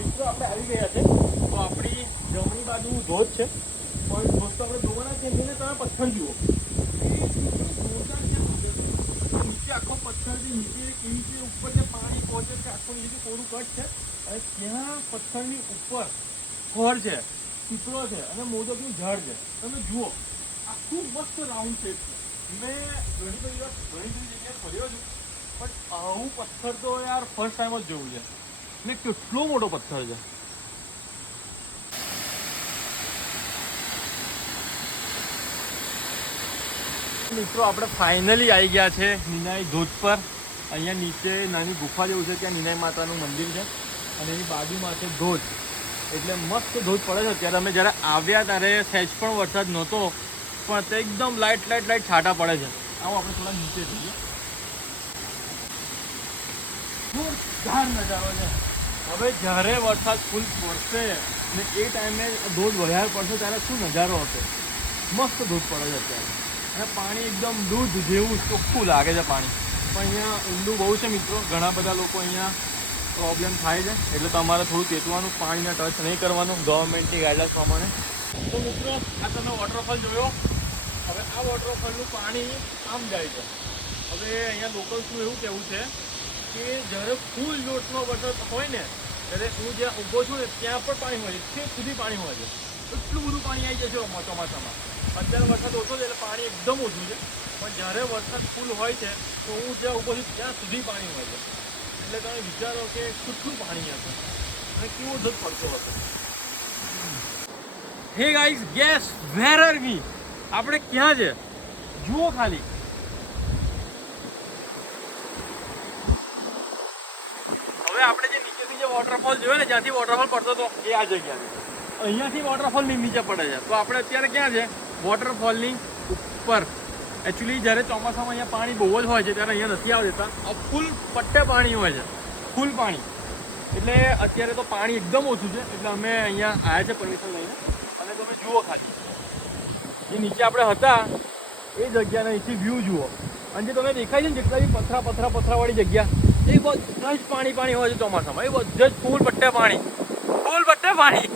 મિત્રો આપણે આવી ગયા છે તો આપણી જમણી બાજુ ધોધ છે પણ ધોધ તો આપણે જોવાના છે એને તમે પથ્થર જુઓ નીચે આખો પથ્થરથી નીચે કેવી રીતે ઉપર જે પાણી પહોંચે છે આખું નીચે કોરું કટ છે અને ત્યાં પથ્થરની ઉપર ખોર છે ચીતરો છે અને મોદકનું ઝાડ છે તમે જુઓ આખું મસ્ત રાઉન્ડ શેપ છે મેં ઘણી બધી જગ્યાએ ફર્યો છું પણ આવું પથ્થર તો યાર ફર્સ્ટ ટાઈમ જ જોવું છે ને કેટલો મોટો પથ્થર છે મિત્રો આપણે ફાઇનલી આવી ગયા છે નિનાઈ ધોધ પર અહીંયા નીચે નાની ગુફા જેવું છે ત્યાં નિનાઈ માતાનું મંદિર છે અને એની બાજુમાં છે ધોધ એટલે મસ્ત ધોધ પડે છે અત્યારે અમે જ્યારે આવ્યા ત્યારે સહેજ પણ વરસાદ નહોતો પણ તે એકદમ લાઇટ છાંટા પડે છે આવો આપણે થોડા નીચે જઈએ જોરદાર નજારો છે હવે જ્યારે વરસાદ ફૂલ પડશે ને એ ટાઈમે ધોધ વધારે પડશે ત્યારે શું નજારો હશે મસ્ત ધોધ પડે છે અત્યારે અને પાણી એકદમ દૂધ જેવું ચોખ્ખું લાગે છે પાણી પણ અહીંયા ઊંડું બહુ છે મિત્રો ઘણા બધા લોકો અહીંયા પ્રોબ્લેમ થાય છે એટલે તમારે થોડું ચેતવાનું પાણીને ટચ નહીં કરવાનું ગવર્મેન્ટની ગાઈડલાઇન્સ પ્રમાણે તો મિત્રો આ તમે વોટરફોલ જોયો હવે આ વોટરફોલનું પાણી આમ જાય છે હવે અહીંયા લોકોનું એવું કહેવું છે કે જ્યારે ફૂલ જોશનો વરસાદ હોય ને ત્યારે હું જ્યાં ઊભો છું ને ત્યાં પણ પાણી હોય છે છેક સુધી પાણી હોય છે એટલું બધું પાણી આવી જશે ચોમાસામાં અત્યારે વરસાદ ઓછો છે એટલે પાણી એકદમ ઓછું છે પણ જ્યારે વરસાદ ફૂલ હોય છે તો હું જ્યાં ઊભો છું ત્યાં સુધી પાણી હોય છે એટલે તમે વિચારો કે કેટલું પાણી હશે અને કેવો ધોધ પડતો હશે hey guys guess where are we આપણે ક્યાં છે જુઓ ખાલી હવે આપણે જે નીચેથી જે વોટરફોલ જોયો ને જ્યાંથી વોટરફોલ પડતો હતો એ આ જગ્યા છે અહીંયાથી વોટરફોલ નીચે પડે છે તો આપણે અત્યારે ક્યાં છે વોટરફોલની ઉપર એકચ્યુઅલી જ્યારે ચોમાસામાં અહીંયા પાણી બહુ જ હોય છે ત્યારે અહીંયા નથી આવવા દેતા ફૂલ પટ્ટે પાણી હોય છે ફૂલ પાણી એટલે અત્યારે તો પાણી એકદમ ઓછું છે એટલે અમે અહીંયા આવ્યા છે પરમિશન લઈને અને તમે જુઓ ખાલી જે નીચે આપણે હતા એ જગ્યાના અહીંથી વ્યૂ જુઓ અને જે તમે દેખાય છે ને જેટલા બી પથરાવાળી જગ્યા એ બધા જ પાણી હોય છે ચોમાસામાં એ બધા જ ફૂલ પટ્ટે પાણી